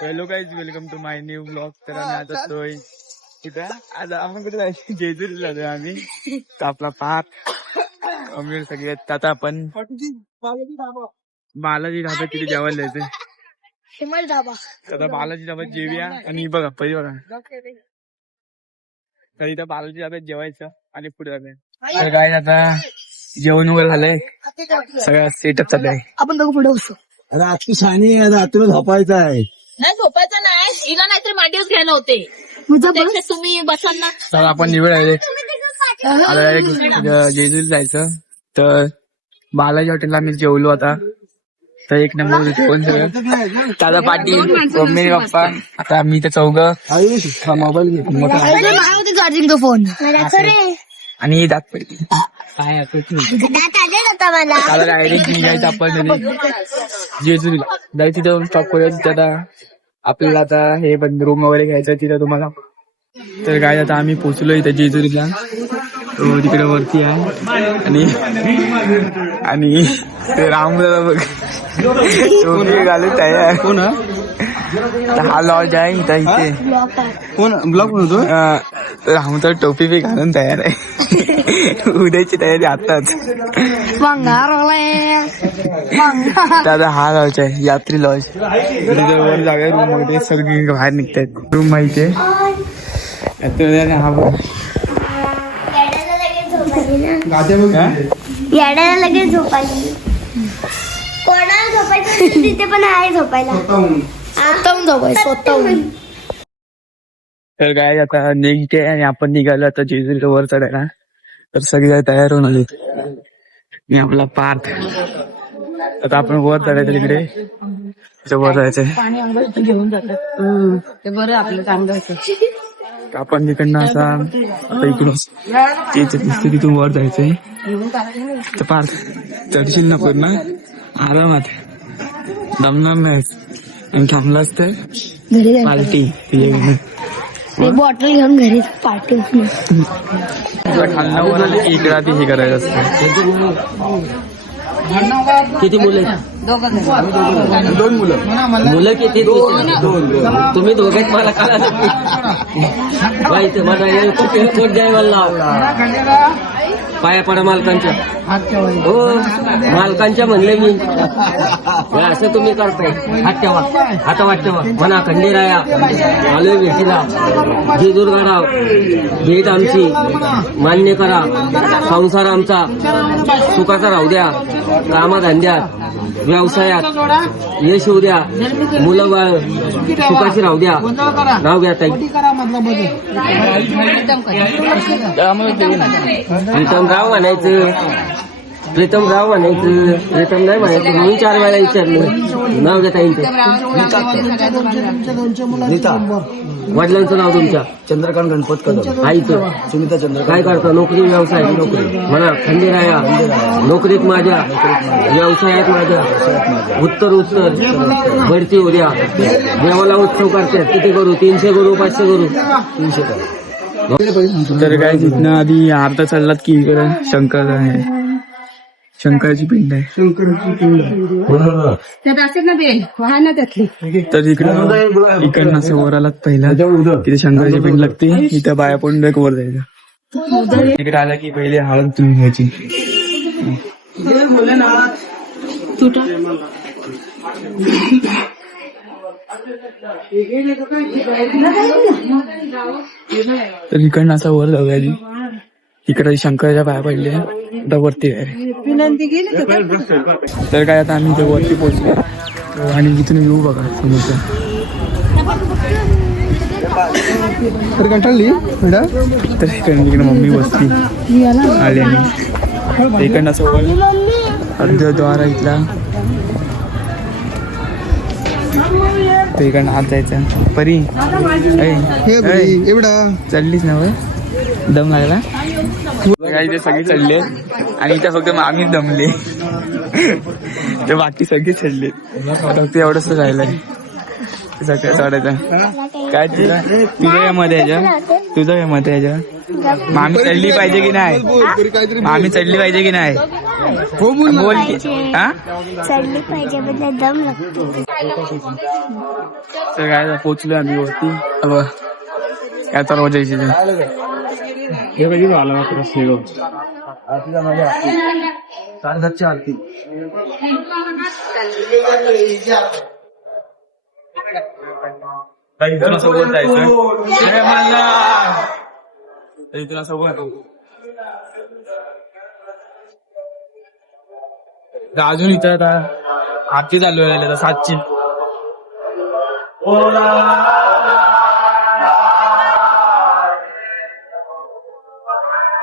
Hello guys welcome to my new blog तर आम्ही आज असतोय कुठं आज आपण कुठे जायचं? जेजुरीला जातोय आम्ही. तर आपला पाप अमीर सगळे आता आपण बालाजी ढाबा तिथे जेवायला जायचंय. हिमल आता बालाजी ढाब्यात जेवूया आणि बघा पहिले बघा. तर इथं बालाजी ढाब्यात जेवायचं आणि पुढे जाऊया तर काय आता जेवण वगैरे झालंय. सगळं सेटअप चालू आहे. आपण दोघं पुढे बसू. अरे आज तू शानी आहे आता तुला झोपायचं आहे. नाही झोपायचं नाही. हिला नाहीतर मांडीवर घ्यायला होते. त्यापेक्षा तुम्ही बसाल ना. तर आपण निवड आहे आता जायचं. तर बालाजी हॉटेलला मी जेवलो आता. तर एक नंबर जेवण सगळं. Dada Patil mummy papa. आता मी तर चौघ. हा मोबाईल चार्जिंग तो फोन आणि दात पडली. काय असं दादा डायरेक्ट निघायचं आपण जेजुरीला. जायचं तिथं स्टॉप करूया तिथं आता आपल्याला आता हे पण रूम वगैरे घ्यायचं तिथं तुम्हाला. तर काय आता आम्ही पोचलो इथं जेजुरीला. तो तिकडे वरती आहे. आणि आणि ते रामदादा बघ. टोपी तयार कोण हा लॉज आहे इथं इथे. कोण? ब्लॉक होतो? राम तर टोपी बी घालून तयार आहे. उद्याची तयारी आताच. दादा हा लॉज आहे यात्री लॉज तिथे वर जागा रूममध्ये सगळी बाहेर निघतायत. रूम माहिती आहे. हा बघ. हा? येड्याला लगेच झोपायची. कोणाला झोपायचं? तिथे पण आहे झोपायला. स्वतःहून जाऊ स्वतःहून. तर काय आता निघते आणि आपण निघालो आता जेजुरीला वर चढायला. तर सगळे तयार होऊन आले. मी आपला पार्थ. आता आपण वर चढायचं तिकडे. वर जायचंय. ते बरं आपलं चांगलं आपण तिकडनं असा आता इकडून तिथून वर जायचंय. तर पार्थ चढशील ना पूर्ण? आरामात. दमणार नाही आणि थांबलास तर? घरी जायचं. पार्टी एक बॉटल घेऊन घरी पार्टी इकडे आधी हे करायचं असतं. किती मुलं आहेत? दोन मुलं. मुलं किती तुम्ही दोघेच मला कळा माहिती मला हे कुठे मला पाया पडा मालकांच्या. हो मालकांच्या म्हणले मी. असं तुम्ही करताय. हात ठेवा ठेवा म्हणा खंडेराया आलोय भेटीला. जेजूर गाडाव भेट आमची. मान्य करा. संसार आमचा. सुखाचा राहू द्या. कामाधंद्यात. व्यवसायात यश होऊ द्या. मुलं बाळ सुखाची राहू द्या. नाव घ्या ताई. प्रीतमराव म्हणायचं प्रीतमराव म्हणायचं प्रीतम नाही म्हणायचं म्हणून चार वेळा विचारलं. नाव घ्या ताईंचं नीता. वडिलांचं नाव तुमच्या. चंद्रकांत गणपत कदम. आईचं सुनीता चंद्रकांत. काय करता? नोकरी व्यवसाय नोकरी. म्हणा खंडेराया. नोकरीत माझ्या. व्यवसायात माझ्या. उत्तर उत्तर. भरती हो द्या देवाला उत्सव करतात किती करू? तीनशे करू पाचशे करू? तीनशे का तर काय तिथनं आधी अर्धा चाललात की इकडे शंकर आहे. शंकराची पिंड आहे. त्यात असेल ना बेल वाहा ना त्यातली. तर इकडं इकडनं असं वर आलात पहिला. तिथे शंकराची पिंड लागते. इथं बाया पडून एक वर जायचं. इकडे आला की पहिले हळद तुम्ही घ्यायची. तर इकडनं असा वर जाऊया इकडे शंकराच्या पाया पडले आता वरती आहे. तर काय आता आम्ही इथे वरती पोहोचलो. आणि इथून व्ह्यू बघा समोरचा तर कंटाळली बेटा तर इकडे तिकडे मम्मी बसली आली आणि इकडनं असं वर अर्ध द्वार आहे इथला. तर इकडनं आत जायचं. परी हे एवढा? चढलीच ना वय दम लागला? इथे सगळे चढले आणि इथे फक्त आम्हीच दमले. ते बाकी सगळे चढले. फक्त एवढंच राहिलंय. सगळं चढायचं काय तुझं तुझं काय मत याच्या तुझं काय मत याच्या मामी चढली पाहिजे की नाही? मामी चढली पाहिजे की नाही? हो बोल हा? चढली पाहिजे दम लागतो. तर काय पोचलो आम्ही वरती. अब काय तर वजह इथे हे कधी आला मात्र शिरो आरतीला माझ्या आरती. साडेसातची आरती. असं वर जायचं जय मल्हार. वर तर अजून इथं आता आरती चालू आहे सातची.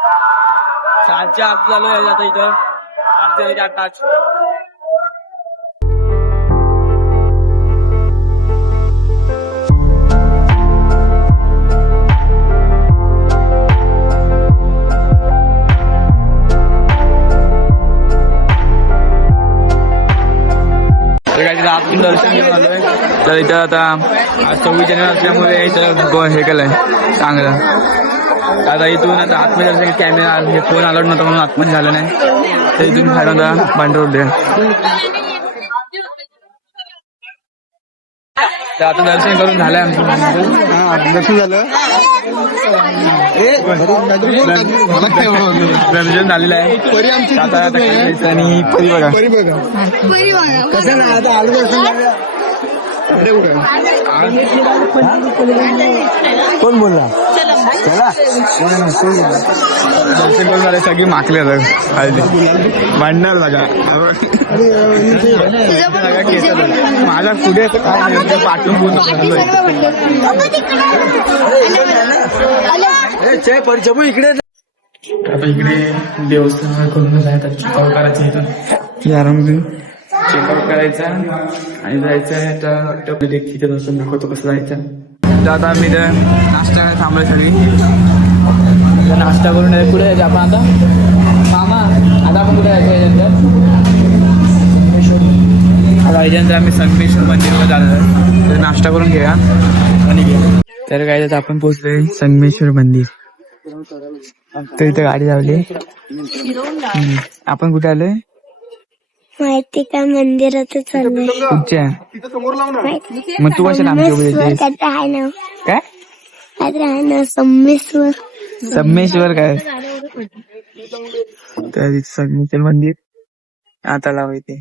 सातची आरती चालू आहे आता इथं. आरती आहे आताच दर्शन घेऊन आलोय. तर इथं आता आज सव्वीस जानेवारी असल्यामुळे इथं हे केलंय चांगलं. आता इथून आता आतमध्ये कॅमेरा हे फोन अलाउड नव्हता म्हणून आतमध्ये झालं नाही. तर इथून बाहेर आता पांढरवड तर आता दर्शन करून झालंय आमचं. हा दर्शन झालं? दर्शन झालेलं आहे. परी आमची आता आणि परी बघा. परी बघा. कसं नाही आता आलो दर्शन झालं. कोण बोलला? चला. झाले सगळी माकले भांडणार बघा. माझा पुढे पाठवून इकडे आता इकडे देवस्थानावर करून जायचं इथून चेकआउट करायचा आणि जायचं आहे आता वाटतं तिथे दर्शन दाखवतो कसं जायचं. तर आता इथं नाश्ता करायला थांबलोय सगळी. तर नाश्ता करून कुठे जायचं आपण आता? मामा आता आपण कुठे जायचं याच्यानंतर? आता याच्यानंतर आम्ही संगमेश्वर मंदिरवर जाणार आहे. तर नाश्ता करून घेऊया. आणि घेऊया तर काय तर आपण पोहोचलोय संगमेश्वर मंदिर. तर इथे गाडी लावली. आपण कुठे आलोय? माहिती का? मंदिरात चाललंय. कुठच्या माहिती मग तू कशा आमच्या उभे येतेस? काहीतरी आहे ना. काय? काहीतरी आहे ना संमेश्वर संगमेश्वर काय? तर इथे संगमेश्वर मंदिर. आता लाव इथे.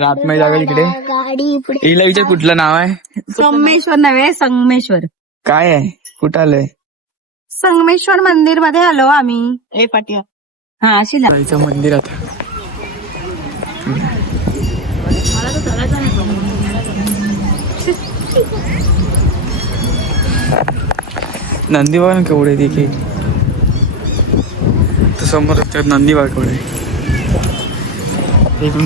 रातमय जागा तिकडे गाडी पुढे हिला विचार कुठलं नाव आहे? संगमेश्वर नव्हे संगमेश्वर. काय आहे? कुठं आलंय? संगमेश्वर मंदिरमध्ये आलो आम्ही. ए पाटिया हा अशी लाव. जायचं केवढे देखील तर समोर तर नंदी केवढे एक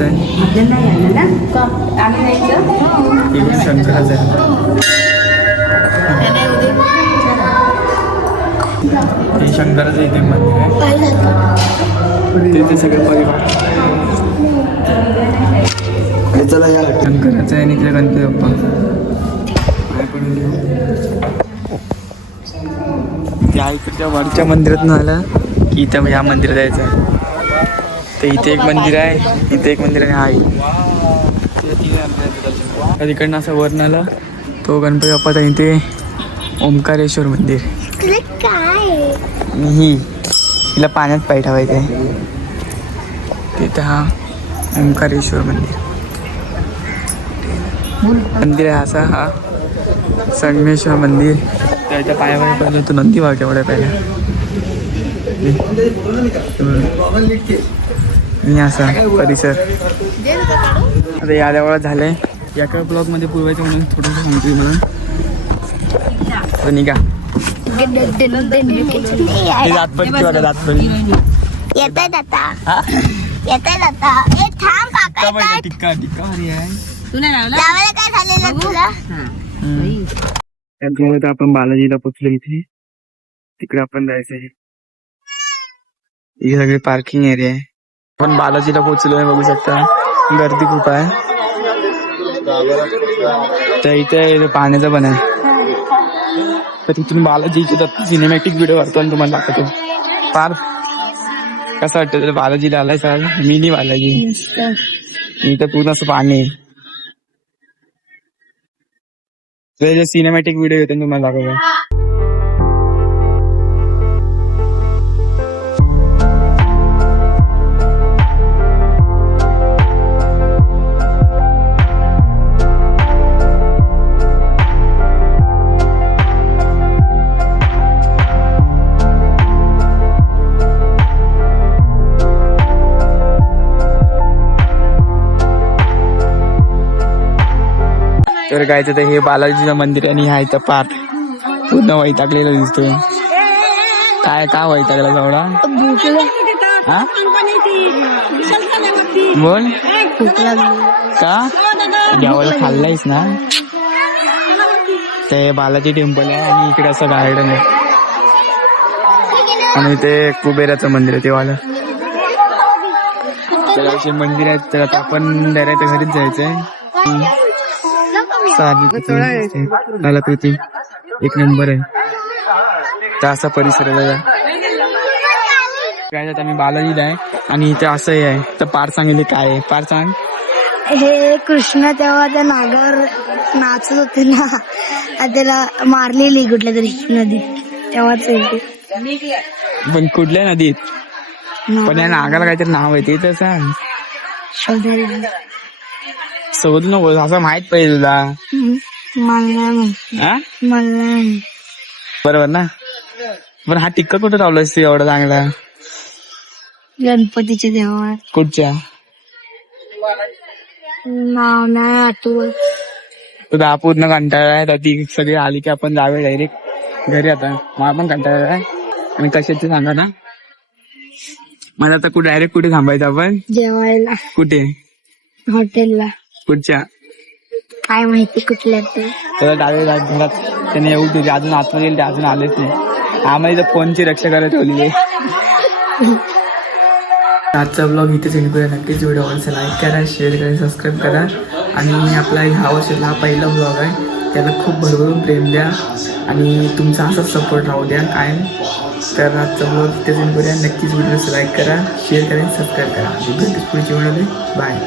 शंकराचं आहे. इकडून शंकराचं आहे हे शंकराचं इथे मंदिर आहे. तिथे सगळे परिवार. चला या. शंकराचं आहे आणि इकडे गणपती बाप्पा. त्या इकडच्या वरच्या मंदिरात आला की इथं या मंदिरात जायचं आहे. तर इथे एक मंदिर आहे. इथे एक मंदिर आहे. हा तर तिकडनं असं वरून आलं तो गणपती बाप्पाचा इथे ओंकारेश्वर मंदिर. तुला ही. हिला पाण्यात पाय ठेवायचं आहे. तिथं हा ओंकारेश्वर मंदिर. मंदिर आहे असा हा. संगमेश्वर मंदिर. त्याच्या पायावर पहिले तो नंदी वाघ एवढ्या पहिला आणि असा परिसर. आता या देवळात झालंय. एका ब्लॉगमध्ये पुरवायचं म्हणून थोडंसं सांगतोय मला निघा. हे टिक्का. टिक्का आहे काय त्यामुळे आपण बालाजीला पोचलो इथे. तिकडे आपण जायचं आहे. ही सगळी पार्किंग एरिया आहे. आपण बालाजीला पोहोचलोय बघू शकता. गर्दी खूप आहे. तर इथे पाण्याचं पण आहे. तर तिथून बालाजीची दत्त सिनेमॅटिक व्हिडिओ करतो आणि तुम्हाला दाखवतो. फार कसं वाटतं तुला बालाजीला आलाय सर मिनी बालाजी. इथं पूर्ण असं पाणी आहे सिनेमॅटिक व्हिडिओ येतो तुम्हाला दाखवतो. बघायचं काय तर हे बालाजीचं मंदिर आणि हा इथं पाठ पूर्ण वैतागलेलं दिसतोय. काय का वैतागला एवढा हा? बोल. का? जेवायला खाल्लायस ना? ते बालाजी टेम्पल आहे आणि इकडे असं गार्डन आहे. आणि ते कुबेराचं मंदिर आहे ते वाला. तर असे मंदिर आहेत तर आता आपण डायरेक्ट घरीच जायचंय. मला कृती एक नंबर आहे. तर असा परिसर आहे मी बालाजीला आहे आणि इथे असंही आहे. तर पार सांगितले काय आहे. पार सांग. हे कृष्ण तेव्हा त्या नागावर नाचत होते ना. त्याला मारलेली कुठल्या तरी नदीत. तेव्हाच. पण कुठल्या नदीत? पण या नागाला काहीतरी नाव आहे. ते तर सांग. शोध नको असं माहीत पाहिजे तुला. बरोबर ना? पण हा टिक्का कुठं लावलास तू एवढा चांगला? गणपतीच्या देवावर. कुठच्या? नाव नाही आठवत. तुझा पूर्ण कंटाळा आहे ती सगळी आली की आपण जावे डायरेक्ट घरी आता. मला पण कंटाळा आहे. आणि कशाचे सांगा ना? मला आता कुठे डायरेक्ट कुठे थांबायचं आपण? जेवायला. कुठे? हॉटेलला. कुठच्या काय माहिती कुठल्या त्याला डावे घरात त्याने येऊ तुझे अजून आतमध्ये येईल ते अजून आलेच नाही. आम्हाला इथं फोनची रक्षा करायला ठेवली आजचा ब्लॉग इथेच एंड करूया. नक्कीच व्हिडिओ आवडला लाईक करा शेअर करा सबस्क्राईब करा. आणि आपला ह्या वर्षातला हा पहिला ब्लॉग आहे. त्याला खूप भरभरून प्रेम द्या. आणि तुमचा असाच सपोर्ट राहू द्या कायम. तर आजचा ब्लॉग इथेच एंड करूया. नक्कीच व्हिडिओ लाईक करा शेअर करा सबस्क्राईब करा. भेटूच पुढची व्हिडिओ बाय